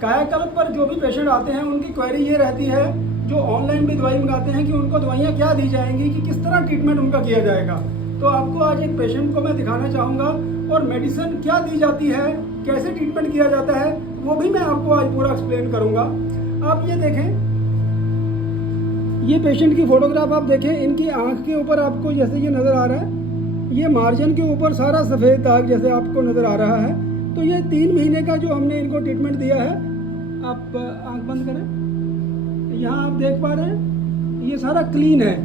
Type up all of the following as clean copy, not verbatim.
कायाकल्प पर जो भी पेशेंट आते हैं उनकी क्वेरी ये रहती है, जो ऑनलाइन भी दवाई मंगाते हैं, कि उनको दवाइयाँ क्या दी जाएंगी, कि किस तरह ट्रीटमेंट उनका किया जाएगा। तो आपको आज एक पेशेंट को मैं दिखाना चाहूँगा और मेडिसिन क्या दी जाती है, कैसे ट्रीटमेंट किया जाता है, वो भी मैं आपको आज पूरा एक्सप्लेन करूँगा। आप ये देखें, ये पेशेंट की फोटोग्राफ आप देखें, इनकी आँख के ऊपर आपको जैसे ये नज़र आ रहा है, ये मार्जिन के ऊपर सारा सफ़ेद दाग जैसे आपको नज़र आ रहा है। तो ये 3 महीने का जो हमने इनको ट्रीटमेंट दिया है, आप आँख बंद करें, यहाँ आप देख पा रहे हैं ये सारा क्लीन है।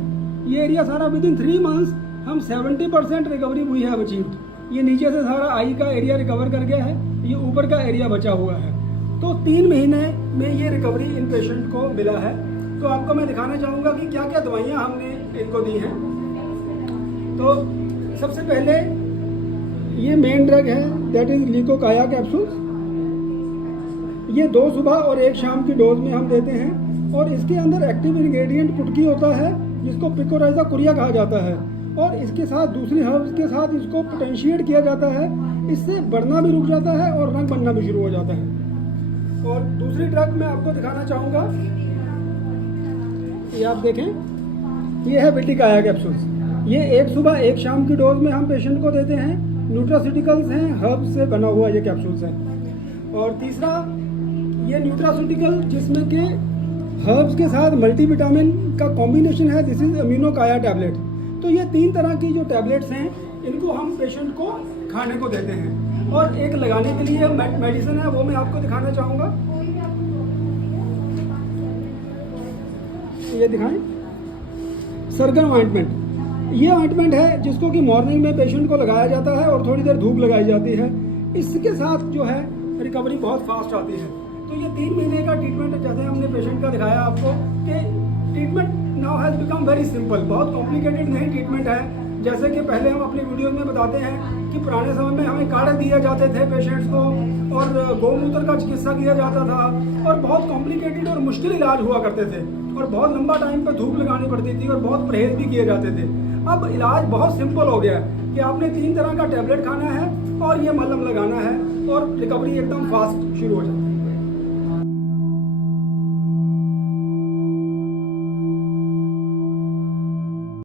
ये एरिया सारा विद इन 3 मंथ्स हम 70% रिकवरी हुई है अचीव्ड। ये नीचे से सारा आई का एरिया रिकवर कर गया है, ये ऊपर का एरिया बचा हुआ है। तो 3 महीने में ये रिकवरी इन पेशेंट को मिला है। तो आपको मैं दिखाना चाहूँगा कि क्या क्या दवाइयाँ हमने इनको दी हैं। तो सबसे पहले ये मेन ड्रग है, दैट इज लीकोकाया कैप्सूल्स। ये 2 सुबह और 1 शाम की डोज में हम देते हैं, और इसके अंदर एक्टिव इंग्रेडिएंट पुटकी होता है, जिसको पिकोराइजा कुरिया कहा जाता है, और इसके साथ दूसरी हर्ब्स के साथ इसको पोटेंशिएट किया जाता है। इससे बढ़ना भी रुक जाता है और रंग बनना भी शुरू हो जाता है। और दूसरी ड्रग मैं आपको दिखाना चाहूँगा, ये आप देखें, ये है विटिकाया कैप्सूल्स। ये 1 सुबह 1 शाम की डोज में हम पेशेंट को देते हैं। न्यूट्रास्यूटिकल्स हैं, हर्ब्स से बना हुआ ये कैप्सूल्स है। और तीसरा ये न्यूट्रास्यूटिकल, जिसमें के हर्ब्स के साथ मल्टीविटामिन का कॉम्बिनेशन है, दिस इज इम्यूनोकाया टैबलेट। तो ये 3 तरह की जो टैबलेट्स हैं, इनको हम पेशेंट को खाने को देते हैं। और एक लगाने के लिए मेडिसिन है, वो मैं आपको दिखाना चाहूँगा। ये दिखाएं, सरगम ऑइंटमेंट। ये ऑइंटमेंट है जिसको कि मॉर्निंग में पेशेंट को लगाया जाता है और थोड़ी देर धूप लगाई जाती है। इसके साथ जो है रिकवरी बहुत फास्ट आती है। तो ये 3 महीने का ट्रीटमेंट, जैसे हमने पेशेंट का दिखाया आपको, कि treatment now has become very simple. बहुत कॉम्प्लिकेटेड नहीं ट्रीटमेंट है। जैसे कि पहले हम अपनी वीडियो में बताते हैं कि पुराने समय में हमें काढ़े दिए जाते थे पेशेंट्स को, और गौमूत्र का चिकित्सा किया जाता था, और बहुत कॉम्प्लिकेटेड और मुश्किल इलाज हुआ करते थे, और बहुत लंबा टाइम पर धूप लगानी पड़ती थी, और बहुत परहेज भी किए जाते थे। अब इलाज बहुत सिंपल हो गया है कि आपने 3 तरह का टैबलेट खाना है और ये मलहम लगाना है, और रिकवरी एकदम फास्ट शुरू हो जाती है।